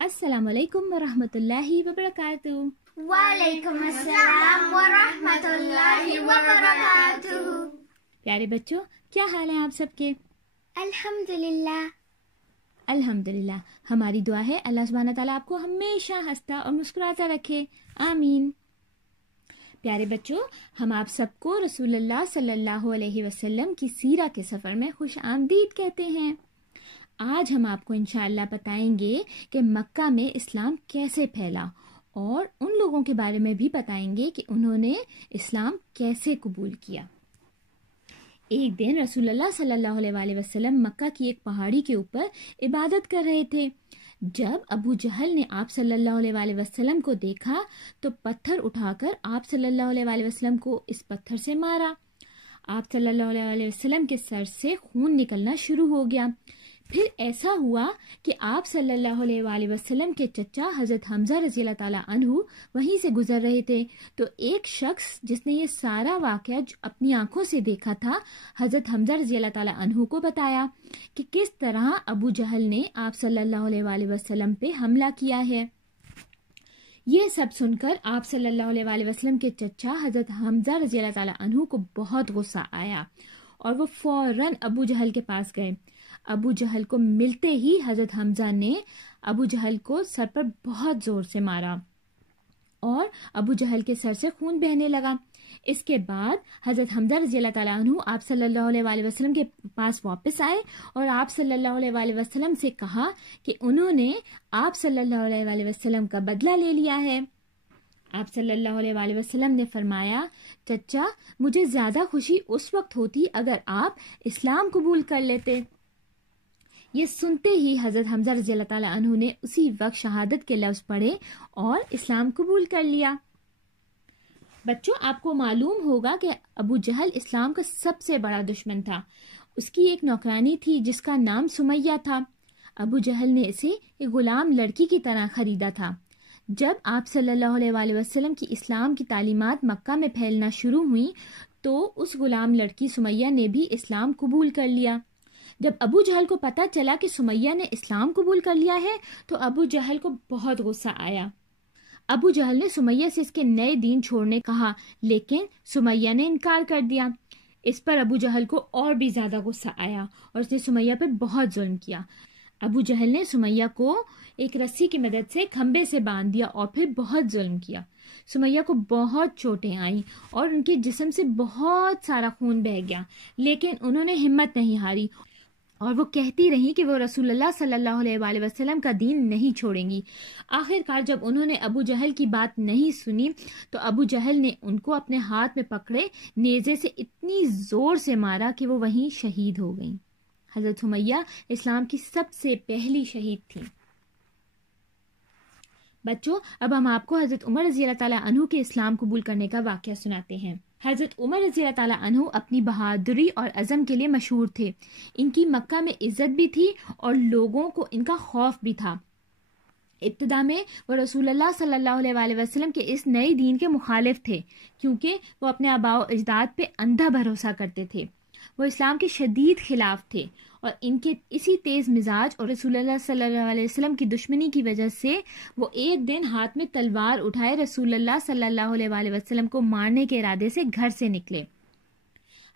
अस्सलाम वालेकुम वरहमतुल्लाहि वबरकातुहू। वालेकुम अस्सलाम वरहमतुल्लाहि वबरकातुहू। प्यारे बच्चों, क्या हाल है आप सबके? अल्हम्दुलिल्लाह। अल्हम्दुलिल्लाह। हमारी दुआ है अल्लाह सुब्हानहू तआला आपको हमेशा हंसता और मुस्कुराता रखे, आमीन। प्यारे बच्चों, हम आप सबको रसूलुल्लाह सल्लल्लाहु अलैहि वसल्लम की सीरा के सफर में खुश आमदीद कहते हैं। आज हम आपको इंशाअल्लाह बताएंगे कि मक्का में इस्लाम कैसे फैला और उन लोगों के बारे में भी बताएंगे कि उन्होंने इस्लाम कैसे कबूल किया। एक दिन रसूलुल्लाह सल्लल्लाहु अलैहि वसल्लम मक्का की एक पहाड़ी के ऊपर इबादत कर रहे थे। जब अबू जहल ने आप सल्लल्लाहु अलैहि वसल्लम को देखा तो पत्थर उठाकर आप सल्लल्लाहु अलैहि वसल्लम को इस पत्थर से मारा। आप सल्लल्लाहु अलैहि वसल्लम के सर से खून निकलना शुरू हो गया। फिर ऐसा हुआ कि आप सल्लल्लाहु अलैहि वसल्लम के चचा हजरत हमजा रज़ी अल्लाह ताला अन्हु वहीं से गुजर रहे थे। तो एक शख्स जिसने ये सारा वाकया अपनी आंखों से देखा था, हजरत हमजा रज़ी अल्लाह ताला अन्हु को बताया कि किस तरह अबू जहल ने आप सल्लल्लाहु अलैहि वसल्लम पे हमला किया है। ये सब सुनकर आप सल्लल्लाहु अलैहि वसल्लम के चचा हजरत हमजा रज़ी अल्लाह ताला अन्हु को बहुत गुस्सा आया और वो फौरन अबू जहल के पास गए। अबू जहल को मिलते ही हजरत हमजा ने अबू जहल को सर पर बहुत जोर से मारा और अबू जहल के सर से खून बहने लगा। इसके बाद हजरत हमजा रज़ी अल्लाह ताला अन्हु आप सल्लल्लाहु अलैहि वसल्लम के पास वापस आए और आप सल्लल्लाहु अलैहि वसल्लम से कहा कि उन्होंने आप सल्लल्लाहु अलैहि वसल्लम का बदला ले लिया है। आप सल्लल्लाहु अलैहि वसल्लम ने फरमाया, चचा, मुझे ज्यादा खुशी उस वक्त होती अगर आप इस्लाम कबूल कर लेते। ये सुनते ही हजरत हमजा रज़ी अल्लाह ताला अन्हु ने उसी वक्त शहादत के लफ्ज पढ़े और इस्लाम कबूल कर लिया। बच्चों, आपको मालूम होगा कि अबू जहल इस्लाम का सबसे बड़ा दुश्मन था। उसकी एक नौकरानी थी जिसका नाम सुमैया था। अबू जहल ने इसे एक गुलाम लड़की की तरह खरीदा था। जब आप सल्लल्लाहु अलैहि वसल्लम की इस्लाम की तालीमात मक्का में फैलना शुरू हुई तो उस गुलाम लड़की सुमैया ने भी इस्लाम कबूल कर लिया। जब अबू जहल को पता चला कि सुमैया ने इस्लाम कबूल कर लिया है तो अबू जहल को बहुत गुस्सा आया। अबू जहल ने सुमैया से इसके नए दीन छोड़ने कहा, लेकिन सुमैया ने इनकार कर दिया। इस पर अबू जहल को और भी ज्यादा गुस्सा आया और उसने सुमैया पर बहुत जुल्म किया। अबू जहल ने सुमैया को एक रस्सी की मदद से खंबे से बांध दिया और फिर बहुत जुल्म किया। सुमैया को बहुत चोटें आईं और उनके जिस्म से बहुत सारा खून बह गया, लेकिन उन्होंने हिम्मत नहीं हारी और वो कहती रही कि वो रसूलुल्लाह सल्लल्लाहु अलैहि वसल्लम का दीन नहीं छोड़ेंगी। आखिरकार जब उन्होंने अबू जहल की बात नहीं सुनी तो अबू जहल ने उनको अपने हाथ में पकड़े नेज़े से इतनी जोर से मारा कि वो वहीं शहीद हो गईं। हजरत सुमैया इस्लाम की सबसे पहली शहीद थी। बच्चों, अब हम आपको हजरत उमर रज़ी अल्लाह ताला अन्हु के इस्लाम कबूल करने का वाकया सुनाते हैं। हजरत उमर रज़ी अल्लाह ताला अन्हु अपनी बहादुरी और अज़म के लिए मशहूर थे। इनकी मक्का में इज्जत भी थी और लोगों को इनका खौफ भी था। इब्तिदा में वो रसूलुल्लाह सल्लल्लाहु अलैहि वसल्लम के इस नए दीन के मुखालिफ थे, क्योंकि वो अपने आबाओ अजदाद पे अंधा भरोसा करते थे। वो इस्लाम के शदीद खिलाफ थे और इनके इसी तेज मिजाज और रसूलुल्लाह सल्लल्लाहु अलैहि वसल्लम की दुश्मनी की वजह से वो एक दिन हाथ में तलवार उठाए रसूलुल्लाह सल्लल्लाहु अलैहि वसल्लम को मारने के इरादे से घर से निकले।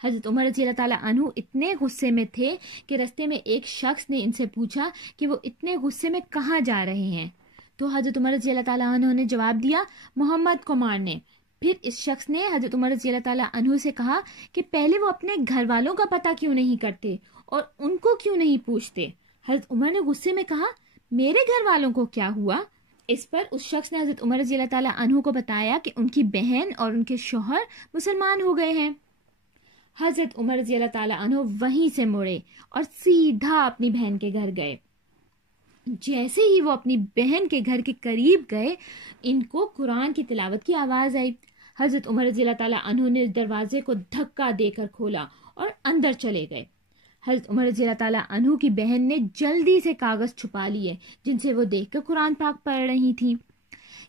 हजरत उमर रज़ी अल्लाह ताला अन्हु इतने गुस्से में थे कि रास्ते में एक शख्स ने इनसे पूछा कि वो इतने गुस्से में कहाँ जा रहे हैं। तो हजरत उमर रज़ी अल्लाह ताला अन्हु ने जवाब दिया, मोहम्मद को मारने। फिर इस शख्स ने हजरत उमर रज़ी अल्लाह ताला अन्हु से कहा कि पहले वो अपने घर वालों का पता क्यों नहीं करते और उनको क्यों नहीं पूछते। हजरत उमर ने गुस्से में कहा, मेरे घर वालों को क्या हुआ? इस पर उस शख्स ने हजरत उमर रज़ी अल्लाह ताला अन्हु को बताया कि उनकी बहन और उनके शौहर मुसलमान हो गए हैं। हजरत उमर रज़ी अल्लाह ताला अन्हु वहीं से मुड़े और सीधा अपनी बहन के घर गए। जैसे ही वो अपनी बहन के घर के करीब गए, इनको कुरान की तिलावत की आवाज आई। हजरत उमर रज़ी अल्लाह ताला अन्हु ने दरवाजे को धक्का देकर खोला और अंदर चले गए। हजरत उमर रज़ी अल्लाह ताला अन्हु की बहन ने जल्दी से कागज छुपा लिए जिनसे वो देखकर कुरान पाक पढ़ रही थी।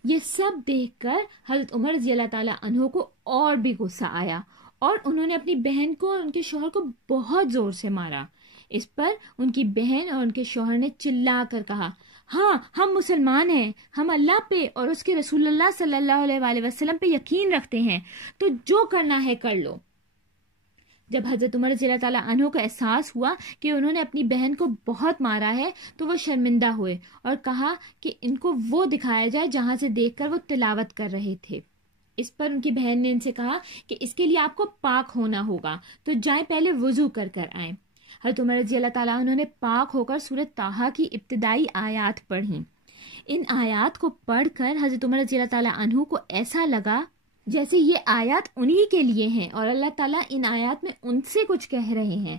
ये सब देखकर हजरत उमर रज़ी अल्लाह ताला अन्हु को और भी गुस्सा आया और उन्होंने अपनी बहन को और उनके शौहर को बहुत जोर से मारा। इस पर उनकी बहन और उनके शौहर ने चिल्ला कर कहा, ہاں ہم مسلمان ہیں، ہم اللہ پہ اور اس کے رسول اللہ صلی اللہ علیہ وآلہ وسلم پہ یقین رکھتے ہیں، تو جو کرنا ہے کر لو۔ جب حضرت عمر رضی اللہ تعالیٰ عنہ کو احساس ہوا کہ انہوں نے اپنی بہن کو بہت مارا ہے تو وہ شرمندہ ہوئے اور کہا کہ ان کو وہ دکھایا جائے جہاں سے دیکھ کر وہ تلاوت کر رہے تھے۔ اس پر ان کی بہن نے ان سے کہا کہ اس کے لیے آپ کو پاک ہونا ہوگا، تو جائیں پہلے وضو کر کر آئیں۔ حضرت عمر رضی اللہ تعالیٰ عنہ نے پاک ہو کر سورۃ طٰہٰ کی ابتدائی آیات پڑھیں۔ ان آیات کو پڑھ کر حضرت عمر رضی اللہ تعالیٰ عنہ کو ایسا لگا جیسے یہ آیات انہی کے لیے ہیں اور اللہ تعالیٰ ان آیات میں ان سے کچھ کہہ رہے ہیں۔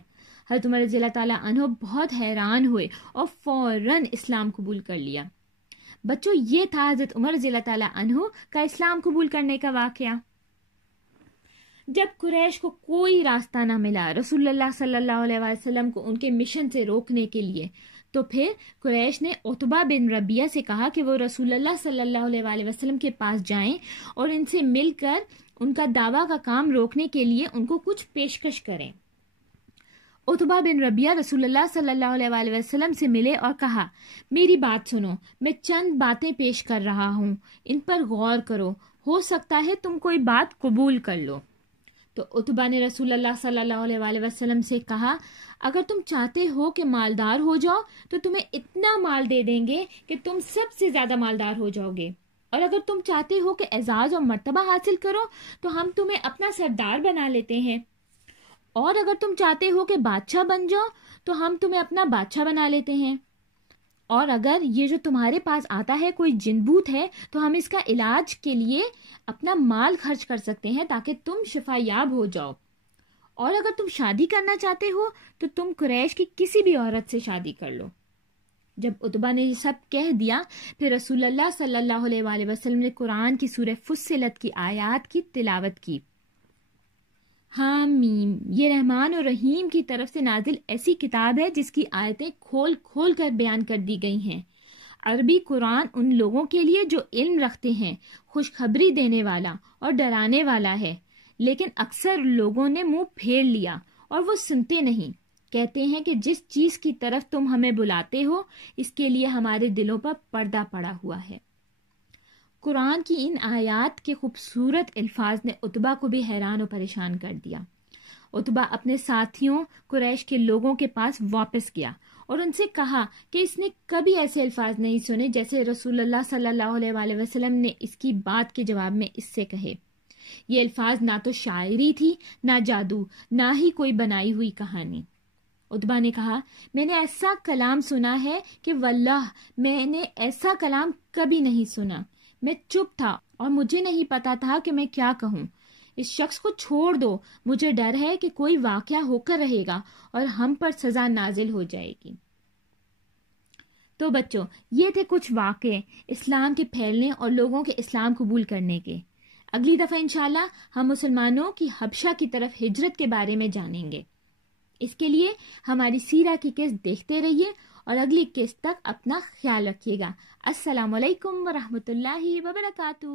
حضرت عمر رضی اللہ تعالیٰ عنہ بہت حیران ہوئے اور فوراً اسلام قبول کر لیا۔ بچوں، یہ تھا حضرت عمر رضی اللہ تعالیٰ عنہ کا اسلام قبول کرنے کا واقعہ۔ جب قریش کو کوئی راستہ نہ ملا رسول اللہ صلی اللہ علیہ وسلم کو ان کے مشن سے روکنے کے لیے، تو پھر قریش نے عتبہ بن ربیعہ سے کہا کہ وہ رسول اللہ صلی اللہ علیہ وآلہ وسلم کے پاس جائیں اور ان سے مل کر ان کا دعویٰ کا کام روکنے کے لیے ان کو کچھ پیشکش کریں۔ عتبہ بن ربیعہ رسول اللہ صلی اللہ علیہ وآلہ وسلم سے ملے اور کہا، میری بات سنو، میں چند باتیں پیش کر رہا ہوں، ان پر غور کرو، ہو سکتا ہے تم کوئی بات قبول کر لو۔ تو عتبہ نے رسول اللہ صلی اللہ علیہ وآلہ وسلم سے کہا، اگر تم چاہتے ہو کہ مالدار ہو جاؤ تو تمہیں اتنا مال دے دیں گے کہ تم سب سے زیادہ مالدار ہو جاؤ گے، اور اگر تم چاہتے ہو کہ اعزاز اور مرتبہ حاصل کرو تو ہم تمہیں اپنا سردار بنا لیتے ہیں، اور اگر تم چاہتے ہو کہ بادشاہ بن جاؤ تو ہم تمہیں اپنا بادشاہ بنا لیتے ہیں، اور اگر یہ جو تمہارے پاس آتا ہے کوئی جن بھوت ہے تو ہم اس کا علاج کے لیے اپنا مال خرچ کر سکتے ہیں تاکہ تم شفا یاب ہو جاؤ، اور اگر تم شادی کرنا چاہتے ہو تو تم قریش کی کسی بھی عورت سے شادی کر لو۔ جب عتبہ نے یہ سب کہہ دیا پھر رسول اللہ صلی اللہ علیہ وآلہ وسلم نے قرآن کی سورہ فصلت کی آیات کی تلاوت کی۔ حامیم، یہ رحمان اور رحیم کی طرف سے نازل ایسی کتاب ہے جس کی آیتیں کھول کھول کر بیان کر دی گئی ہیں۔ عربی قرآن ان لوگوں کے لیے جو علم رکھتے ہیں، خوشخبری دینے والا اور ڈرانے والا ہے، لیکن اکثر لوگوں نے منہ پھیر لیا اور وہ سنتے نہیں۔ کہتے ہیں کہ جس چیز کی طرف تم ہمیں بلاتے ہو اس کے لیے ہمارے دلوں پر پردہ پڑا ہوا ہے۔ قرآن کی ان آیات کے خوبصورت الفاظ نے عتبہ کو بھی حیران و پریشان کر دیا۔ عتبہ اپنے ساتھیوں قریش کے لوگوں کے پاس واپس گیا اور ان سے کہا کہ اس نے کبھی ایسے الفاظ نہیں سنے جیسے رسول اللہ صلی اللہ علیہ وآلہ وسلم نے اس کی بات کے جواب میں اس سے کہے۔ یہ الفاظ نہ تو شاعری تھی، نہ جادو، نہ ہی کوئی بنائی ہوئی کہانی۔ عتبہ نے کہا، میں نے ایسا کلام سنا ہے کہ واللہ میں نے ایسا کلام کبھی نہیں سنا۔ میں چپ تھا اور مجھے نہیں پتا تھا کہ میں کیا کہوں۔ اس شخص کو چھوڑ دو، مجھے ڈر ہے کہ کوئی واقعہ ہو کر رہے گا اور ہم پر سزا نازل ہو جائے گی۔ تو بچوں، یہ تھے کچھ واقعے اسلام کے پھیلنے اور لوگوں کے اسلام قبول کرنے کے۔ اگلی دفعہ انشاءاللہ ہم مسلمانوں کی حبشہ کی طرف ہجرت کے بارے میں جانیں گے۔ اس کے لیے ہماری سیرہ کی قسط دیکھتے رہیے اور اگلی قسط تک اپنا خیال رکھیے گا۔ السلام علیکم ورحمۃ اللہ وبرکاتہ۔